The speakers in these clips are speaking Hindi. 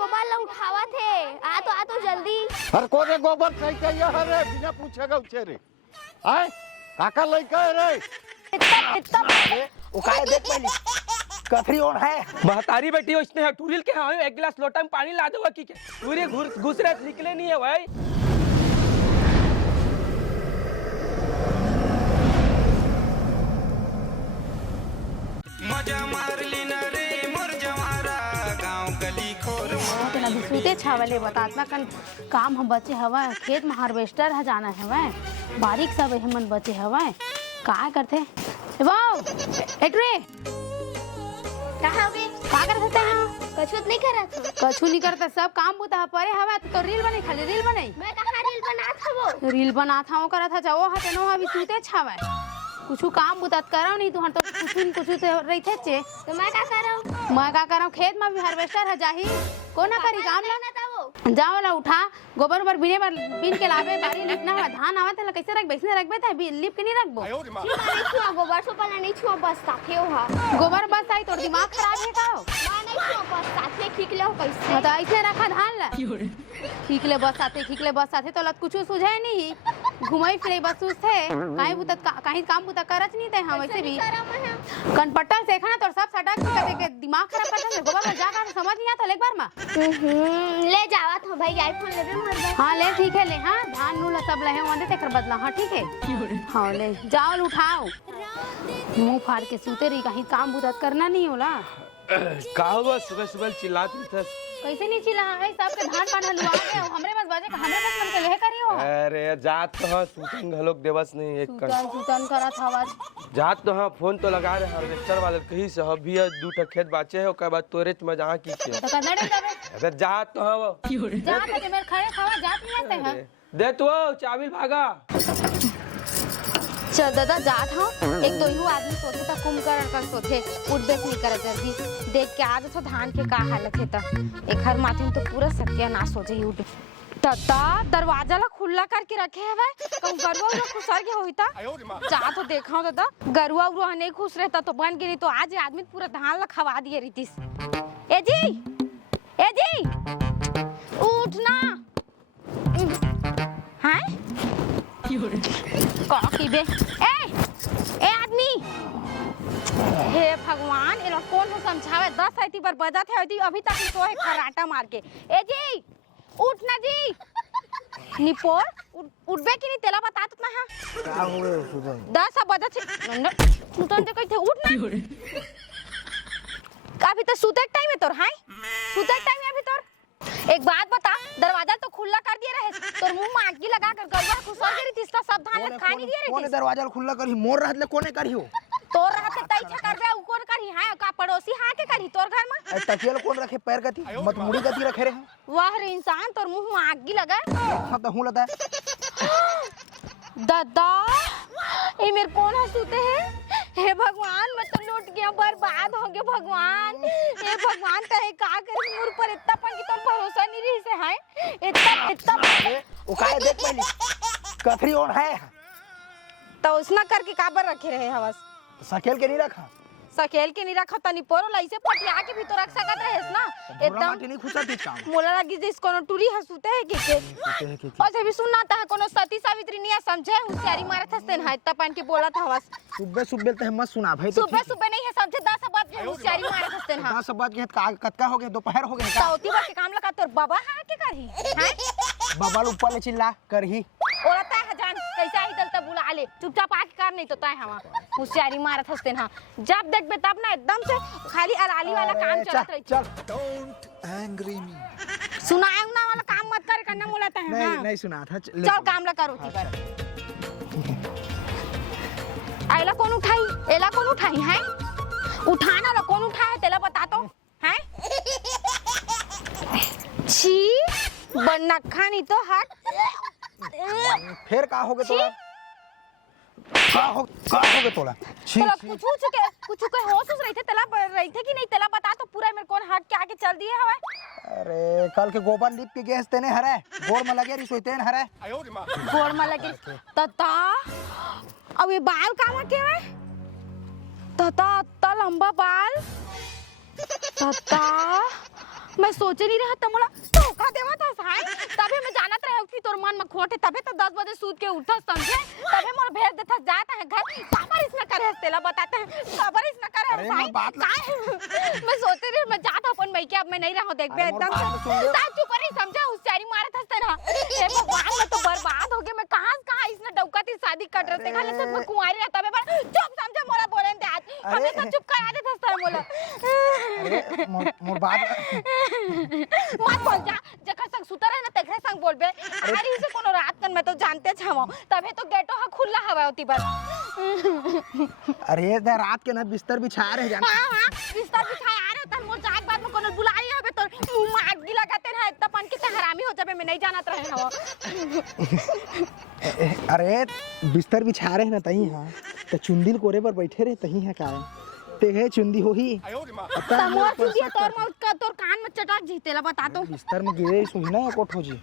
गोबर ला उठावा थे। आ तो जल्दी। हर कोने गोबर सही चाहिए रे बिना पूछेगा उछे रे आए काका लइका रे इतना उकाए देख पहले कथरी ओन है महतारी बेटी हो इसने टूरिल के हाँ एक गिलास लोटा में पानी ला दो की पूरे घुस रहे निकले नहीं है भाई। मजा मार ली न रे मोर जवारा गांव गली खोर तेना बिसूते छावले बतातना कन काम हम बचे हवा खेत में हार्वेस्टर है जाना है बारीक सब हमन बचे हवा का करथे वाओ एटरे कहाँ हो गए? का करथे हैं कछुत नहीं कर रहा था। कछु नहीं करता सब काम बुता परे हवा तो रील बने खाली रील बने मैं कहाँ रील बना था वो। रील बना था वो करा था जाओ हतनो हा बिसूते छावा कुछ काम बुतात करो नहीं तू तो कुछ तो रही थे चे तो मैं क्या कर रहा हूँ? मैं का कर खेत में भी हार्वेस्टर है जाही कोना करी काम ना था वो। जाओ ला उठा गोबर ऊपर बीन के लावे बारी लिपना हुआ धान आवे थे कैसे रख बैसने रखबे था लिप के नहीं रखबो नहीं छुआ गोबर सो पहले नहीं छुआ बस साथे हो हा। गोबर बस आई तोर दिमाग खराब है का मैं नहीं छुआ बस साथे खींच लो कैसे। तो ऐसे रखा धान ला खींच ले बस साथे तो लत कुछ सुझे नहीं घुमाई फिरे बस उस थे कहीं काम बुता करत नहीं थे हम वैसे भी कनपट्टा से खाना तो सब सटक के दिमाग खराब करते हैं गोबर में जाकर समझ नहीं आता एक बार में ले जावा था भाई आईफोन ले दे। हाँ ले ठीक है ले हाँ धान नू ला सब लहे वंदे तेकर बदला हाँ ठीक है हाँ ले जाओ उठाओ मुंह फाड़ के सूते रही कहीं काम बुता करना नहीं होला का हुआ सुबह सुबह चिल्लाती था कैसे नहीं चिल्ला है सबके धान पान हलवा के हमरे बस बाजे हमरे बस मन के ले करियो अरे जात तो हाँ सूतन घलोक देवस नहीं एक सुतन करा था आवाज जात तो हाँ फोन तो लगा रहे हार्वेस्टर वाले कहीं से अभी दू ठा खेत बाचे है ओकर बाद तोरे में जहाँ की तो करना नहीं जाबे अरे जात तो हाँ जा के मेरे खाए खावा जात नहीं आते हैं दे तू चाबिल भागा चल दादा जात हाँ एक तो यू आदमी सोचे था कुंभकर्ण का सोचे उठ बैठ नहीं करे जल्दी देख के आज तो धान के का हालत है ता एक हर माथे तो पूरा सत्यानाश हो जाई उठ दादा दरवाजा ला खुला करके रखे है भाई कहूं गरुआ उरुआ खुसर के होई ता जा तो देखा दादा गरुआ उरुआ नहीं खुश रहता तो बन गिरी तो आज आदमी पूरा धान ला खवा दिए रितिस ए जी उठना हैं कॉकी बे ए आदमी हे भगवान ये लोग कौन हो समझावे 10 आती पर बजत है अभी तक तो है खराटा मार के ए जी उठना जी निपोर उठबे कि नहीं तेला बता तो ना का हुए सुदन 10 बजत है सुतन तो कहते उठना अभी तो सुते टाइम है तोर हाय सुते टाइम है अभी तोर एक बात बता दरवाजा तो खुला कर दिए रहे तोर मुंह में आग लगा कर गरबा खुसर गिरी तिस्ता सब धान ले खा नहीं दिए रहे कोने दरवाजा खुला करी मोर रहत ले कोने करी हो तोर रहते तई छकर बे उ कोन करी है का पड़ोसी हां के करी तोर घर में तकिया कौन रखे पैर गति मत मुड़ी गति रखे रहे वाह रे इंसान तोर मुंह में आग लगा हां तो हूं लता दादा ये मेरे कौन हंसते हैं हे भगवान मैं तो लूट गया बर्बाद हो गया भगवान हे भगवान कहे का करे मोर पर इतना पन की तो भरोसा नहीं रही से है इतना उकाए देख पहले कथरी ओन है तो उसना करके काबर रखे रहे हवस सकेल के नहीं रखा सकेल के नहीं रखा तनी पोरो लइसे पटिया के भी तो रख सकत रहेस ना एकदम नहीं खुशा ती काम मोला लगी जिस कोनो टूरी हंसते है के और भी सुनाता है कोनो सती सावित्री नहीं समझे होशियारी मारत हंसते है इतना पान के बोला था हवस सुबह ते मत सुना भाई तो सुबह नहीं है समझे 10 बात के होशियारी मारत हंसते हैं 10 बात के कतका हो गया दोपहर हो गया साउती बात के काम लगा तोर बाबा हां के करही हैं बाबा ऊपर ले चिल्ला करही औरत है जान कैसे आई दलता बुला ले चुपचाप आके कर नहीं तो तय हवा होशियारी मारत हंसते ना जब देखबे तब ना एकदम से खाली अलाली वाला काम चलत रही चल डोंट एंग्री मी सुनाए ना वाला काम मत कर करना बोलता है नहीं सुना था चल काम ला करो थी कर आइला कौन उठाई है उठाना ला कौन उठाया तेला बता तो हैं छी बनखा नहीं तो हट फिर का हो गया तोला का हो गया तोला छी कुछ के होश रही थे तेला रही थे कि नहीं तेला बता तो पूरा मेरे कौन हट के आके चल दिए हवा अरे कल के गोबर लिप के गैस तेने हरे गोर में लगे रही सोते न हरे गोर में लगे तता अब ये बाल कहां के है तता लंबा बाल तता मैं सोचे नहीं रहा तमोला धोखा देवा था साई तबे मैं जानत रहे कि तोर मन में खोटे तबे तो 10 बजे सूत के उठा समझे तबे मोर भेज देता जाता है घर खबर इसने करे तेला बताते हैं खबर इसने करे साई मैं सोचे रही मैं जाता अपन मैं क्या अब मैं नहीं रहूं देख बे एकदम साथ चुप रही समझा होशियारी मारत हंसते ना हे भगवान मैं तो बर्बाद हो गया मैं कहां इसने डौकाती शादी कर रहे थे खाली सब मैं कुंवारी रहता बे चुप समझा मोरा बोले दे आज हमें तो चुप करा दे हंसता मोला अरे मोर बात मत बोल जा जकर संग सुतर है ना तेकरे संग बोलबे अरे इसे कोनो रात कन में तो जानते छमो तबे तो गेटो हा खुला हवा होती पर अरे दे रात के ना बिस्तर बिछा रहे जान हां बिस्तर बिछाए आ रहे तन मोर जाग बाद में कोनो बुलाई हबे तो मुंह में आग लगाते रहे इतना पन के हरामी हो जाबे मैं नहीं जानत रहे हो अरे बिस्तर बिछा रहे ना तही हां तो चुंदिल कोरे पर बैठे रहे तही है कारण ते है चुंदी हो ही तमोर चुंदी तोर कान में चटाक जीतेला बता तो बिस्तर में गिरे सोही ना कोठो जी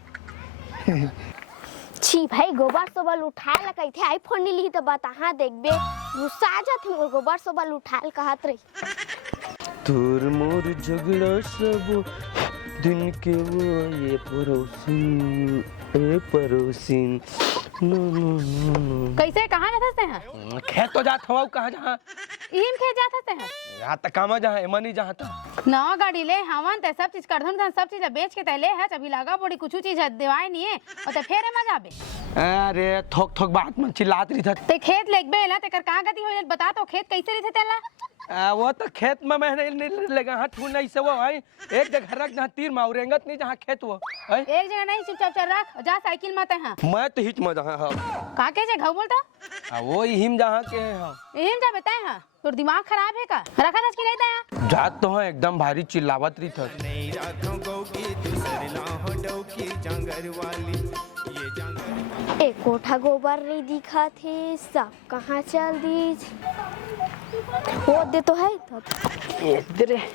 छी भाई गोबर सोबल उठाए ला कइथे आईफोन नहीं ली तो बता देखबे गुस्सा आ जाथे मोर गोबर सोबल उठाल कहत रही तोर मोर झगड़ा सब दिन के वो ये पड़ोसिन नो कैसे कहां रहते हैं खेत तो जात हवा कहां जहां इन खे जाते हैं यहाँ तक काम जहाँ मनी जहाँ तक ना गाड़ी ले हवन ते सब चीज कर धन सब चीज बेच के तले है अभी लागा बड़ी कुछ चीज देवाई नहीं है और ते फेरे में जाबे अरे थोक थोक बात में चिल्लात रही था ते खेत लेगबे ला ते कर कहां गति होइल बता तो खेत कैसे रही तेला वो तो खेत में मैंने नहीं लगा हाथ ठून नहीं से वो है एक जगह रख जहाँ तीर मारेंगत नहीं जहाँ खेत वो है एक जगह नहीं चुपचाप चल रख जा साइकिल मत है मैं तो हिच में जहाँ हाँ का के जे घाव बोलता वो हिम जहाँ के हाँ एम जा बताए हां तोर दिमाग खराब है का रखा था कि नहीं दया जात तो है एकदम भारी चिल्लावत रही था नहीं रातों गौ की दूसरी ना हो डौ की जांगर वाली ये जांगर एक कोठा गोबर नहीं दिखा थे सब कहाँ चल दीज वो दे तो है इधर हे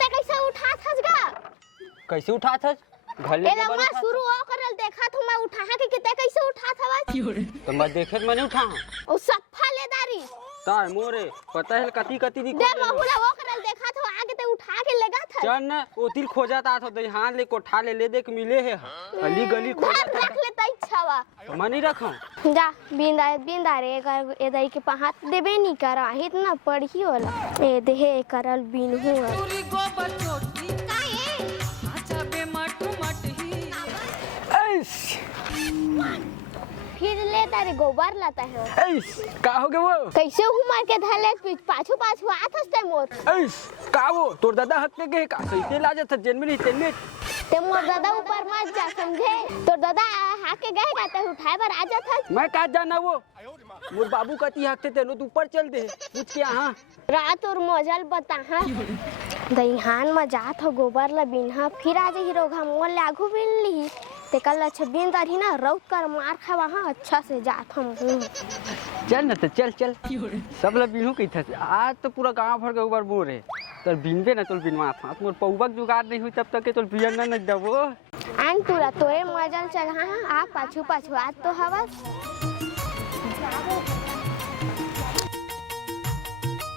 ते कैसे उठा थस गा कैसे उठा था घर ले ए लम्मा शुरू हो करल देखा तो मैं उठा के किते कैसे उठा था तो मैं देखे मैं नहीं उठा ओ सफा लेदारी तार मोरे पता है कती कती दिख दे बहुला वो करल देखा तो आगे ते उठा के लगा था चल ना ओ तिल खोजा था तो हां ले कोठा ले देख मिले है गली गली खोजा घर रख लेता इच्छावा तो मैं नहीं रखा जा बिंदा रे कर ए दई के हाथ देबे नहीं करा इतना पढ़ी होला ए देहे करल बिन हुआ पूरी गोबर छोटी काहे आचा बे मट ही फिर ले तारे गोबर लाता है का हो गए वो कैसे हूँ मार के धले पाछू पाछू आत हस्ते मोर का वो तोर दादा हक के का सही लाजत था जन्म नहीं तेने ते मोर दादा ऊपर मत जा समझे तो दादा हाके गए गाते उठाए पर आ जाता मैं का जाना वो मोर बाबू कती हकते तेनो तू ऊपर चल दे पूछ के हां रात और मौजल बता हां दईहान में जात हो गोबर ला बिनहा फिर आज हीरो घा मोल लागू बिन ली ते कल अच्छा बिन दारी ना रौत कर मार खावा हां अच्छा से जात हम चल ना तो चल चल सब लोग बिनू कही था आज तो पूरा गांव भर के ऊपर बोर है तो बिनबे ना तो बिनवा था मोर पौबक जुगाड़ नहीं हुई तब तक के तो बियन ना दबो आन पूरा तोरे मौजल चल हां आ पाछू पाछू आज तो हवा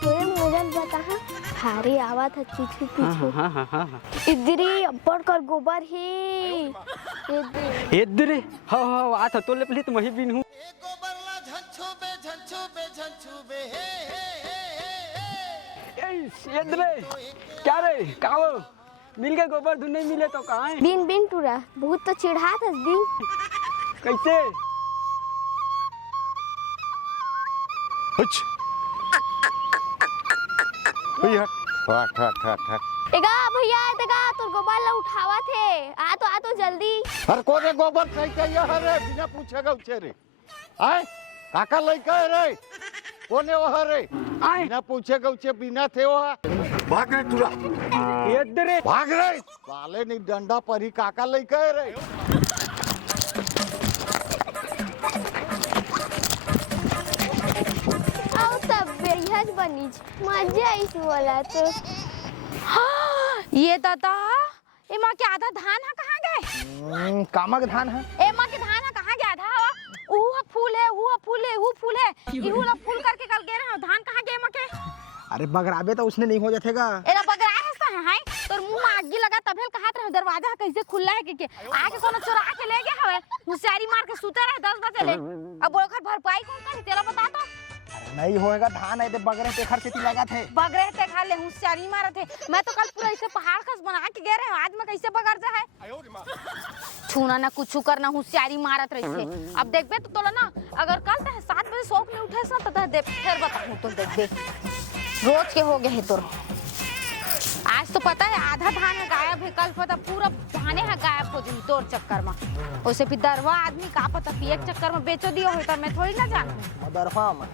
तोरे मौजल बता हां भारी आवा था पीछू पीछू हां इधरी अब्बड़ कर गोबर ही इधर हां आ था तो ले पहले तो वही बिनहू गोबरला झंझू बे इधर क्या रे काओ मिल गए गोबर धुन नहीं मिले तो कहां है बिन बिन टूरा बहुत तो चिढ़ा था दिन कैसे कुछ भैया हट हट हट हट एगा भैया एगा तो गोबर ला उठावा थे आ तो जल्दी हर कोने गोबर सही चाहिए हरे बिना पूछेगा उछे रे आए काका लई कह रे कोने वह रे बिना पूछेगा उछे बिना थे वह भाग रे तुरा इधर भाग रे साले नहीं डंडा पर ही काका लई कह रे आओ तब बेहद बनी मजा इस वाला तो ये दादा ए मां के आधा धान है कहां गए कामक धान है ए मां के धान है कहां गया आधा ऊ फूल है इहू ला फूल करके कल गए रहे धान कहां गए मां के अरे बगराबे तो उसने नहीं हो जातेगा एला बगरा है कहाँ है तोर मुंह में आगी लगा तभे कहत रहे दरवाजा कैसे खुला है के आके कोनो चोरा के ले गया हवे होशियारी मार के सुते रहे 10 बजे ले अब ओकर भरपाई कौन करे तेरा बता तो नहीं होएगा धान है बगरे पे खर्चे ती लगा थे बगरे ते खा ले होशियारी मारे थे मैं तो कल पूरा ऐसे पहाड़ खस बना के गए रहे आज मैं कैसे बगड़ जा है छूना ना कुछ करना होशियारी मारत रही थे अब देखबे तो तोला ना अगर कल ते 7 बजे शौक में उठे ना तो दे फिर बताऊं तो देख दे रोज के हो गए है तोर आज तो पता है आधा धान है गायब है कल पता पूरा धाने है गायब हो जाई तोर चक्कर में उसे फिर दरवा आदमी का पता कि एक चक्कर में बेचो दियो होता मैं थोड़ी ना जानूं मदरफा में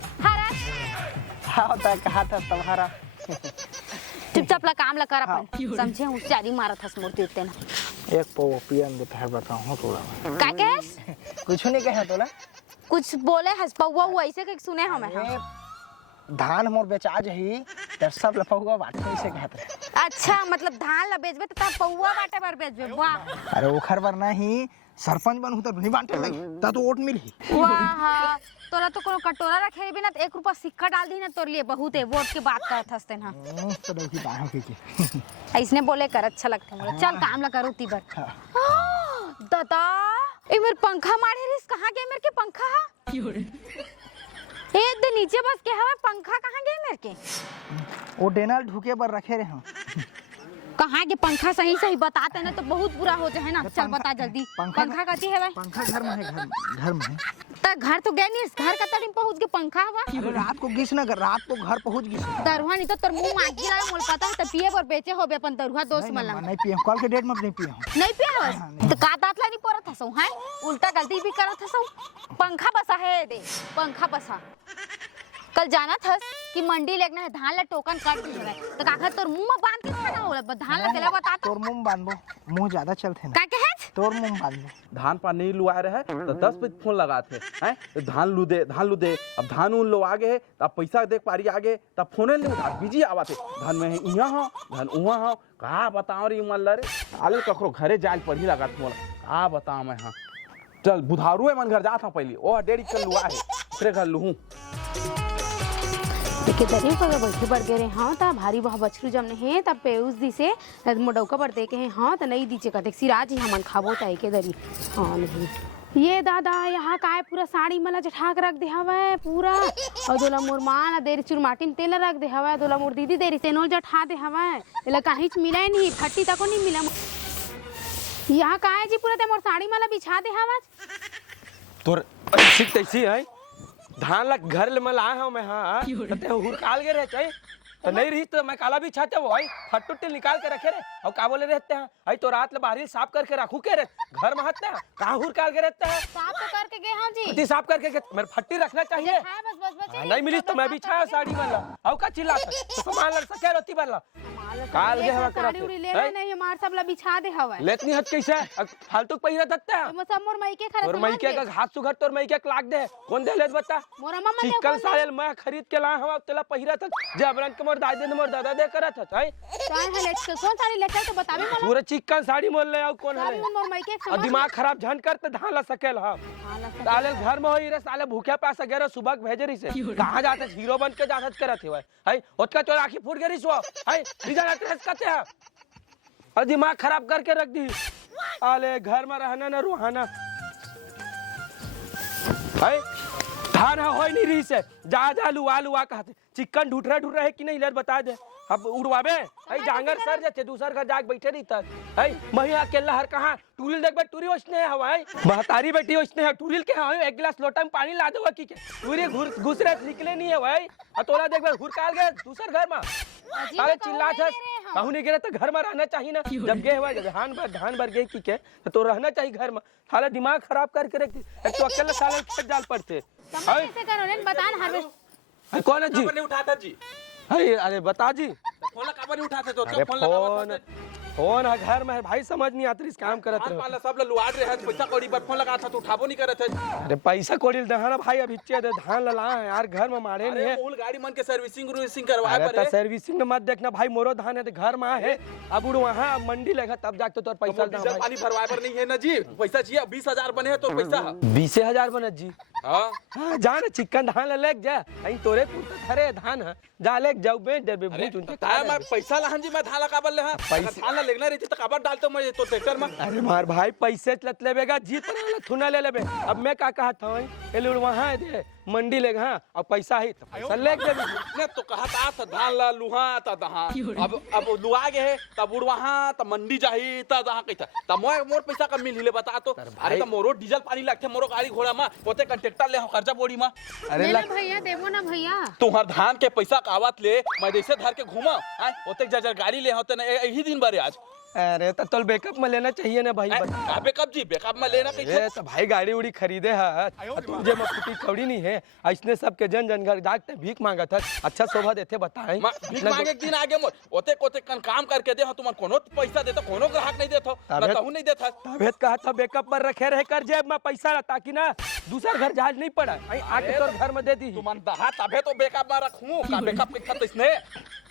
हाँ होता कहा था तुम्हारा चुपचाप ला काम ला कर अपन समझे होशियारी मारत हस मूर्ति उतने ना एक पो पियन दे फिर बताऊं थोड़ा का कहेस कुछ नहीं कहे तोला कुछ बोले हस पौवा हुआ ऐसे के सुने हमें धान मोर बेचा जही तर सब लफुआ बाटे से कहत अच्छा मतलब धान ला बेचबे तो पौवा बाटे पर बेचबे वाह अरे ओखर बर नहीं सरपंच बनहु त नहीं बांटे लगी ता तो वोट मिलही वाह तोरा तो कोनो कटोरा रखे भी ना 1 रुपया सिक्का डाल दी ना तोर लिए बहुत है वोट के बात करत हसते ना तो देखी बाहर के ऐसने बोले कर अच्छा लगता मुझे चल काम ला करो तीबर दादा ए मेर पंखा मारे रिस कहां गए मेरे के पंखा ए दे नीचे बस के हवा पंखा कहां गए मेरे के वो डेनल ढुके पर रखे रहे हम कहां के पंखा सही सही बताते ना तो बहुत बुरा हो जाए ना चल बता जल्दी पंखा कथी है भाई पंखा घर में है घर में है त घर तो गए नहीं घर का तड़ी पहुंच के पंखा हवा अरे रात को गिस ना रात को घर पहुंच गिस दरुहा नहीं तो तोर मुंह में आगी लगा मोल पता है त पिए पर बेचे होबे अपन दरुहा दोस्त मल्ला नहीं पिए कल के डेट में नहीं पिए नहीं पिए हो तो का दांत ला नहीं परत हसौ है उल्टा गलती भी करत हसौ पंखा बसा है दे पंखा बसा कल जाना था कि मंडी लेना है धान ला टोकन काट दी है तो काका तोर मुंह में बांध के खाना होला धान ला केला बता तोर मुंह बांधो मुंह ज्यादा चलते ना का कहे तोर मुंह बांधो धान पानी लुआ रहे तो 10 पे फोन लगाते हैं धान लू दे अब धान उन लो आगे है तब पैसा देख पारी आगे तब फोने ले उठा बिजी आवाते धान में इहाँ हो धान उहाँ हो का बताओ रे मल्ला रे आले ककरो घरे जाल पढ़ी लगात मोला का बताओ मैं हां चल बुधारू है मन घर जाता पहले ओ डेढ़ चल लुआ है तेरे घर लूहू के दरी पर बैठे पड़ गए हाँ ता भारी वह बछरू जमने हैं तब पेउस दी से मोडौका पर दे के हैं हाँ तो नहीं दीचे कहते सिराज ही हमन खाबो ताई के दरी हाँ नहीं ये दादा यहाँ का है पूरा साड़ी मला जठा के रख दे हवा है पूरा और दोला मोर माँ देरी चुरमाटी में तेल रख दे हवा है दोला मोर दीदी देरी तेनोल जठा दे हवा है इला कहीं मिला नहीं फट्टी तक नहीं मिला यहाँ का है जी पूरा ते मोर साड़ी मला बिछा दे हवा तोर ऐसी तैसी है धान ला घर ले मैं लाया हूं मैं हां ते हुरकाल के रहे चाहिए तो नहीं रही तो मैं काला भी छाते वो भाई फटुट्टी निकाल के रखे रे और का बोले रहते हैं आई तो रात ले बाहरी साफ करके रखू के रे घर में हटते हैं कहां हुरकाल के रहते हैं साफ तो करके गए हां जी इतनी साफ करके मेरे फट्टी रखना चाहिए बस नहीं मिली तो मैं भी छाया साड़ी वाला और का चिल्लाता तो सामान लड़ सके रोती वाला काल के हवा साड़ी उड़ी ले नहीं हमार सब ला बिछा दे हवा लेतनी हट कैसे फालतू पहिरा दत्ता मैं सब मोर माई के खरे और माई के का हाथ सुघर तोर माई के लाग दे कौन दे लेत बता मोर मम्मा ने चिकन सायल मैं खरीद के लाया हवा तेला पहिरा था जबरन के मोर दादी ने मोर दादा दे करत था है चाहे है लेके कौन साड़ी लेके तो बताबी मला पूरा चिकन साड़ी मोल ले आओ कौन है मोर माई के और दिमाग खराब झन करते धान ला सकेल हां साले घर में होई रे साले भूखे प्यासा गेरो सुबह भेजे रही से कहां जाते हीरो बन के जात करत है ओतका चोर आंखी फूट गई सो है बीजा ना ट्रेस करते हैं और दिमाग खराब करके रख दी आले घर में रहना ना रुहाना है धान होई नहीं रही से जा लुआ कहते चिकन ढूंढ रहे कि नहीं ले बता दे अब उड़वाबे है जांगर सर जाते दूसर घर जाग बैठे रही तक है मही अकेला हर कहां टूरिल देखबे टूरी ओसने हवा है महतारी बेटी ओसने है टूरिल के हां एक गिलास लोटा में पानी ला देवा की के टूरी घुस रहे निकले नहीं है भाई और तोला देखबे हुरकाल गए दूसर घर में साले चिल्ला था कहू नहीं गिरे तो घर में रहना चाहिए ना जब गए हुआ धान भर गए की के तो रहना चाहिए घर में साला दिमाग खराब करके रख दी तो अकेले साले खेत डाल पड़ते कैसे करो ने बतान हार्वेस्ट कौन है जी नहीं उठाता जी अरे बता जी फोन काबर नहीं उठाते तो अरे फोन फोन है घर में है भाई, समझ नहीं आता इस काम करत धान रहो। पाला सब लुआड़ रहे हैं, पैसा कौड़ी पर फोन लगा था तो उठाबो नहीं करे थे। अरे पैसा कोड़ी दहना भाई, अभी चे दे धान लला है यार, घर में मारे नहीं अरे है। मूल गाड़ी मन के सर्विसिंग करवाए अरे पर तो है। सर्विसिंग में मत देखना भाई, मोरो धान है तो घर में है, अब उड़ वहाँ मंडी लेगा तब जाके तोर पैसा डीजल पानी भरवाए पर नहीं है ना जी, पैसा चाहिए 20,000 बने है तो पैसा। 20,000 बने जी। हाँ हाँ जा ना चिकन धान ले जा, अहीं तोरे पुरता खरे धान है, जा ले जाऊ बेच दे भूज उनके ताया मैं पैसा लहन जी, मैं धान लगा बल ले हां धान लेना रहती तो काबर डालते मैं तो ट्रैक्टर में। अरे मार भाई पैसे लत लेबेगा, जीत वाला थुना ले लेबे। अब मैं का कहा था एलुड़ वहाँ दे मंडी लेगा, हाँ अब पैसा ही तो पैसा ले दे ने तो कहा था धान ला लुहा ता दहा, अब लुआ गए है तब उड़ वहाँ तब मंडी जाही ता दहा कहता तब मोर पैसा कम मिल हिले बता तो। अरे तो मोरो डीजल पानी लगते, मोरो गाड़ी घोड़ा में ओते ट्रैक्टर ले कर्जा बोड़ी में। अरे ले भैया देबो ना भैया। तुम्हार धान के पैसा कावत ले मैं जैसे धर के घूमा ओते जजर गाड़ी ले होते ना यही दिन भरे आज। अरे तो तोल बैकअप में लेना चाहिए ना भाई। का बैकअप जी, बैकअप में लेना कैसे? ये तो भाई गाड़ी उड़ी खरीदे है, तुझे में फुटी कौड़ी नहीं है, इसने सबके जन जन घर जागते भीख मांगा था, अच्छा शोभा देते बताएं। भीख मांगे एक दिन आगे मोर ओते कोते कन काम करके दे तुम कोनो पैसा देता, कोनो ग्राहक नहीं देता ना कहूं नहीं देता। तबेत कहा था बैकअप पर रखे रहे कर जेब में पैसा ताकि ना दूसरा घर जहाज नहीं पड़ा, आके तोर घर में दे दी। तुम दहा तबे तो बैकअप में रखूं का बैकअप के खत इसने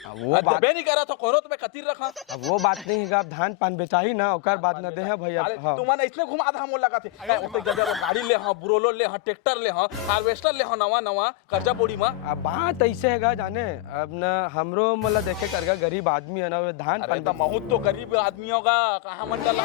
वो बात बे नहीं करा तो कोनो तो मैं कतीर रखा। अब वो बात नहीं है, धान पान बेचाही ना ओकर बाद न दे है भैया। तुमने इसने घुमा था मोर लगा थे ओते जजर गाड़ी ले हां, बुरोलो ले हां, ट्रैक्टर ले हां, हार्वेस्टर ले हां, नवा कर्जा बोड़ी में। अब बात ऐसे हैगा जाने, अब न हमरो मतलब देखे करगा गरीब आदमी है ना, धान अरे तो बहुत तो गरीब आदमी होगा कहां मंडल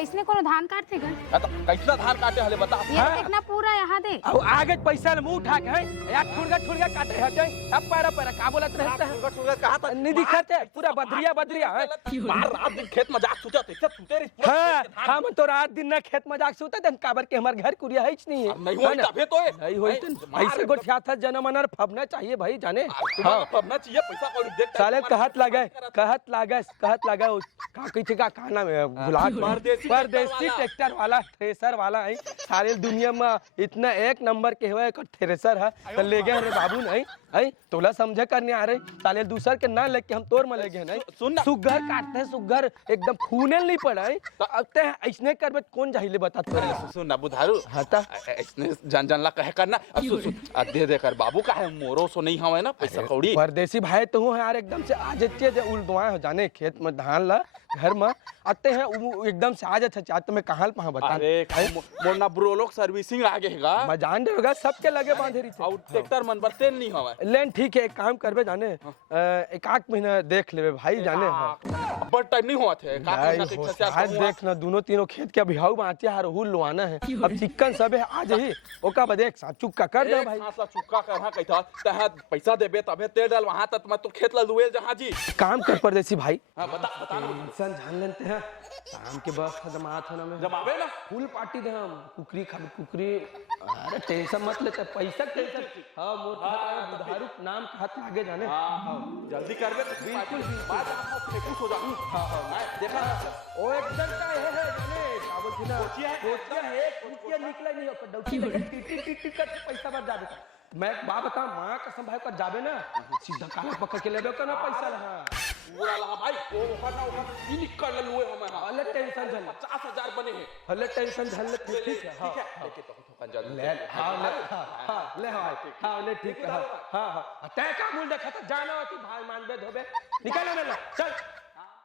इसने कोनो धान काटते गए तो कितना धान काटे हले बता। ये देखना पूरा यहाँ दे। अब आगे पैसा ले मुंह उठा के है यार, ठुरगा काटे हटे अब पैरा का बोलत रहता है, कहा था नहीं दिखते पूरा बदरिया है। मार रात दिन खेत में जाके सूते थे सूते रे। हाँ हम तो रात दिन ना खेत में जाके सूते थे, काबर के हमार घर कुरिया है नहीं है, नहीं होई तबे तो नहीं होई तो ऐसे गोठिया था जनमनर फबना चाहिए भाई जाने। हां फबना चाहिए पैसा कौड़ी देख साले कहत लागे का कही का खाना में गुलाब परदेसी ट्रैक्टर वाला थ्रेसर वाला है, सारे दुनिया में इतना एक नंबर के हुए थ्रेसर है तो ले गए रे बाबू नहीं है, तोला समझे करने आ रहे साले दूसर के ना लेके हम तोर में ले गए नहीं। सुन सुगर काटते हैं, सुगर एकदम खूने नहीं पड़ा है तो अब ते ऐसने करबे कौन जाहिले बता तोरे। सुन ना बुधारू हता इसने जान ला कहे करना अब सुन दे कर बाबू का है मोरो सो नहीं हवे ना पैसा कौड़ी। परदेसी भाई तो है यार, एकदम से आ जाते जे उल्टवा हो जाने खेत में धान ला घर में आते हैं एकदम से आ जाते चाहते मैं कहां पहा बता। अरे मोर ना ब्रो लोग सर्विसिंग आगे हैगा मैं जान दे होगा सबके लगे बांधे रही और ट्रैक्टर मन बरते नहीं हवे लेन ठीक है, एक काम करबे जाने एक आध महीना देख लेबे भाई जाने। बड़ टाइम नहीं हुआ थे आज देख ना दोनों तीनों खेत के अभी हाउ बांचे हार हुल लवाना है, अब चिकन सब है आज ही ओका बदे एक साथ चुक्का कर दे भाई। हां चुक्का करहा कहता तह पैसा देबे तबे तेल डाल वहां तक मैं तो खेत ला लुएल जहां जी। काम कर परदेसी भाई। हां बता इंसान जान लेते हैं शाम के बस खदमात होना में जमावे ना फुल पार्टी दे हम कुकरी खा कुकरी। अरे टेंशन मत लेते पैसा टेंशन। हां मोर बुधारू नाम हाथ आगे जाने। हां जल्दी करबे बिल्कुल बाद फेकुस हो जा। हां देखा ओ एकदम का है जाने अब जिना कोचिया है कोचिया निकला नहीं हो डौटी टिट कर पैसा भर जाबे। मैं बात बता मां कसम भाई कर जाबे ना सीधा काला पकड़ के लेबे करना पैसा लहा पूरा लहा भाई ओ ओखर ई निकल लुए हम। हले टेंशन झल 50,000 बने हैं हले टेंशन झल ठीक है। हां देखे तो ठोकन जल्दी ले हां ले हां ले ठीक है। हां तय का मूल देखा तो जाना होती भाई मानबे धोबे निकल ले चल।